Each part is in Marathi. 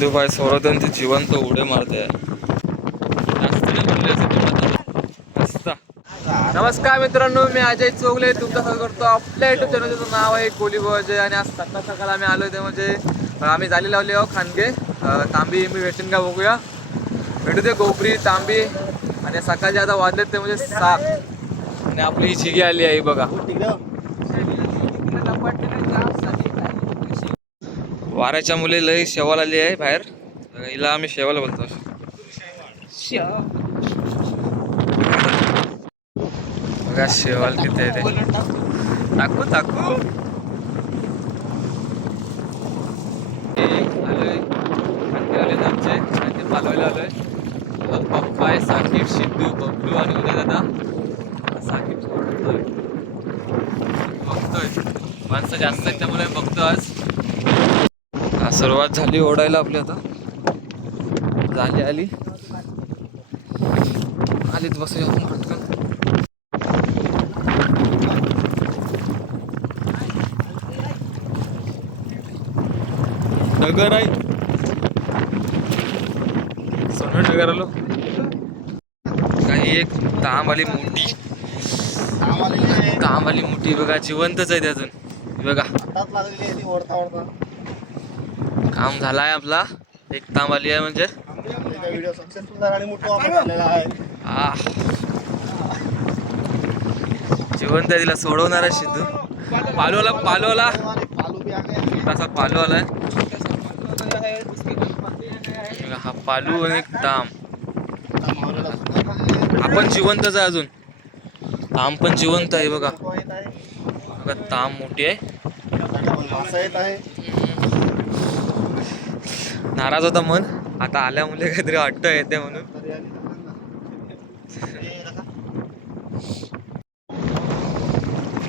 सिद्धूभाई सोरोदन ते जिवंत उडे मारते. नमस्कार मित्रांनो, मी अजय चोगले तुमचं स्वागत करतो आपल्या युट्यूब चॅनलचं नाव आहे कोली अजय. आणि आज सकाळ सकाळ आम्ही आलो ते म्हणजे आम्ही झाली लावली आहो खानगे तांबी मी भेटून का बघूया. भेटू दे गोपरी तांबी. आणि सकाळचे आता वाजलेत ते म्हणजे 7 आणि आपली ही चिगी आली आहे बघा. वाऱ्याच्या मुले लई शेवाल आली आहे बाहेर. हिला आम्ही शेवाल बोलतो. बघा शेवाल किती आहे ते. टाकू टाकू आलोय आलोय आमचे आणि ते पालवायला आलोय. पप्पा आहे, साकीब, सिद्धू, बबलू आणि उदय दादा. साकीब बघतोय माणसं जास्त आहेत त्यामुळे बघतो. आज सुरुवात झाली ओढायला आपली. आता झाली आलीच बसूया आपण पटकन. नगर आहे सोनं नगर आलो. काही एक तांबवाली मोठी बघा जिवंतच आहे त्यातून बघा. काम झाला आहे आपला. एक तांबवाली आहे म्हणजे जिवंत आहे. तिला सोडवणार आहे सिद्धू. पालूवाला छोटासा पालू आलाय. हा पालू आणि एक ताम. आपण जिवंतच आहे अजून. ताम पण जिवंत आहे बघा. बघा ताम मोठी आहे. नाराज होता मन. आता आल्यामुळे काहीतरी वाटत येते म्हणून.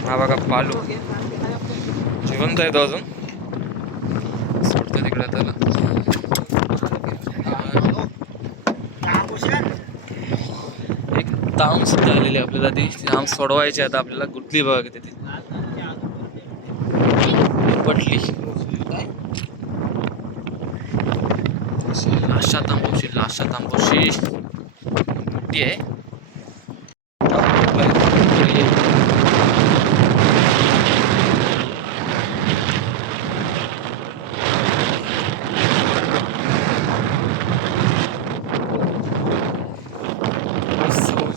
हा बघा पालू जिवंत आहे तो अजून. सोडतो तिकडे त्याला. एक ताम सुद्धा आलेली आपल्याला. ती ताम सोडवायची आता आपल्याला. गुटली बघा किती ती पटली. लाशा तांबोशी मोठी आहे.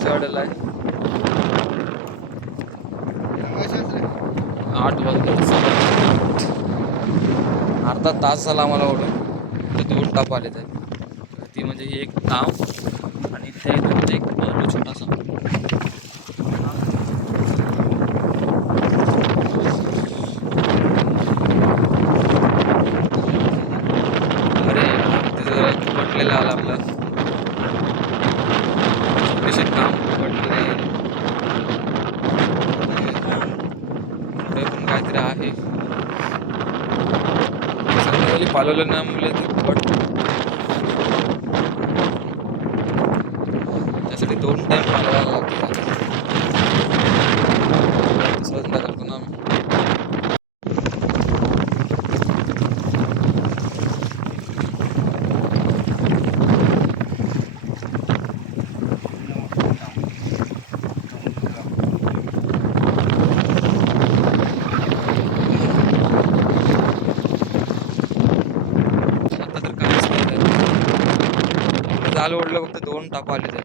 चढला आहे. 8 वाजले. अर्धा तास झाला आम्हाला ओढून. तर 2 टाप आले ते. ती म्हणजे ही एक ताव आणि त्या एक पालू छोटासा. अरे जरा पटलेला आला आपला. छोटेसे काम पटले. पुढे पण काहीतरी आहे. पालवलं ना मुले त्यासाठी 2 टाइम पालवायला लागतो. स्वतंत्र करतो ना आम्ही. जाल ओढलं फक्त 2 टाप आले ते.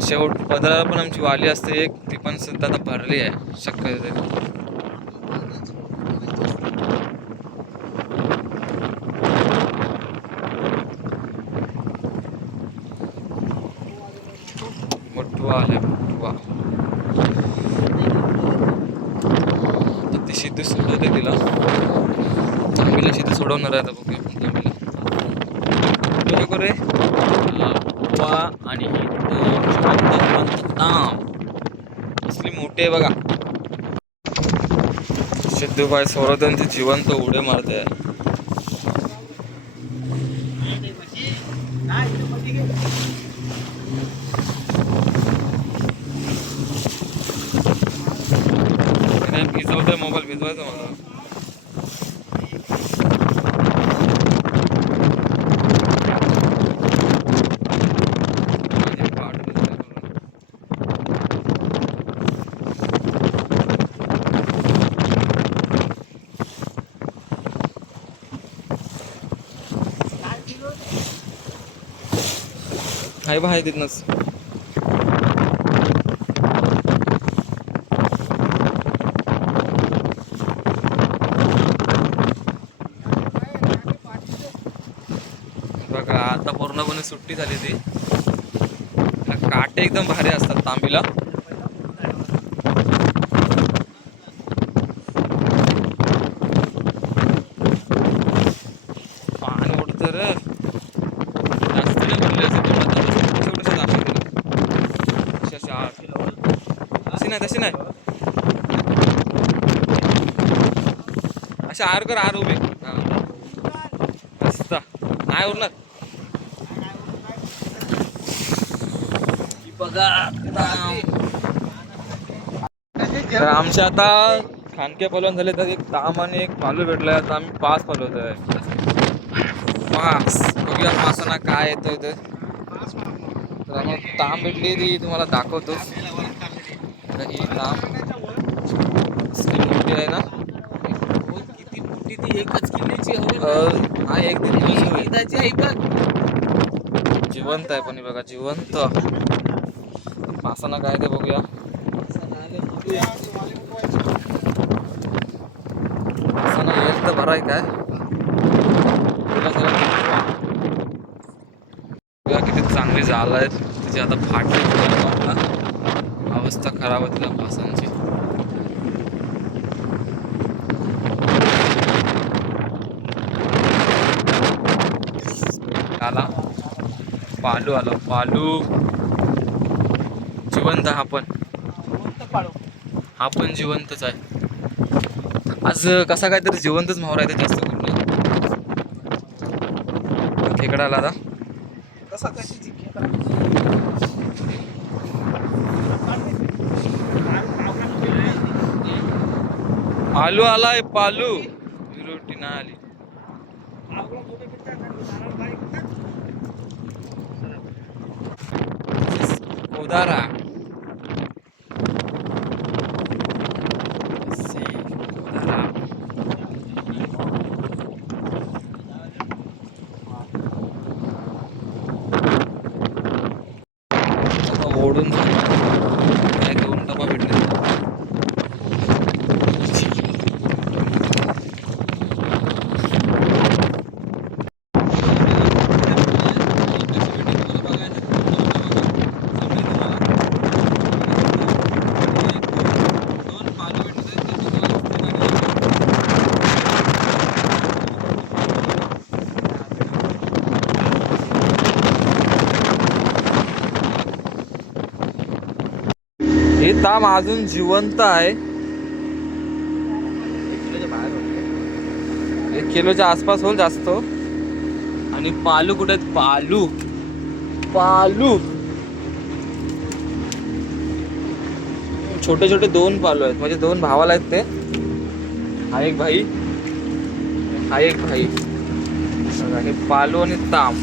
शेवट पदराला पण आमची वाली असते एक. ती पण सुद्धा आता भरली आहे शक्य. मोठवा आलाय मोठवा. ती सिद्धू सोडवते तिला. तांबीला सिद्धू सोडवणार आहे आता बघूया तांबीला. रे आणि असली मोठे बघा. सिद्धूभाई सोरोदन ते जिवंत उडे मारते. भिजवायचं मला. हाय बा हाय तिथनच. बघा आता पूर्णपणे सुट्टी झाली ती. काटे एकदम भारी असतात तांबीला. पाणी उडत रे जास्त नाही पडले असं छोटस दाखवते. तशी नाही तशी नाही अशा आर कर आर उभे मस्त नाही उरणार. तर आमच्या आता खानके पलवान झाले तर एक ताम आणि एक पालू भेटलाय. आता आम्ही 5 पलवतोय. 5 बघूया मासाना काय येतोय ते. तर आम्हाला ताम भेटली ती तुम्हाला दाखवतो. ही ताम मोठी आहे ना. किती मोठी ती एकच किल्ल्याची हा एक दिन आहे बघ. जिवंत आहे पण बघा जिवंत मासाना काय ते बघूया. मासाना येईल तर बरं आहे काय. किती चांगली जाळ आहेत तिची. आता फाटली अवस्था खराब आहे तिला मासांची. आला पालू आला पालू जिवंत. हा पण जिवंतच आहे. आज कसा काहीतरी जिवंतच माहोल आहे जास्त करून. खेकडा आला आता. पालू आलाय पालू. रोटी ना आली. उदारा ओढून काय 2 डबा भेटले. हे ताम अजून जिवंत आहे. 1 किलोच्या आसपास होईल जास्त. आणि पालू कुठे आहेत. पालू पालू छोटे छोटे 2 पालू आहेत. म्हणजे 2 भावाला आहेत ते. हा एक भाई हा एक भाई. हे पालू आणि ताम.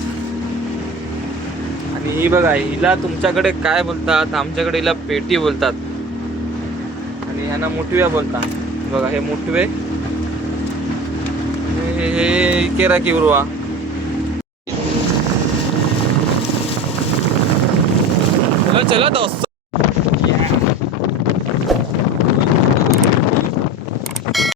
आणि ही बघा हिला तुमच्याकडे काय बोलतात. आमच्याकडे हिला पेटी बोलतात. आणि ह्यांना मुठव्या बोलतात. बघा हे मुठवे. हे केरा की उरवा. चला दोस्त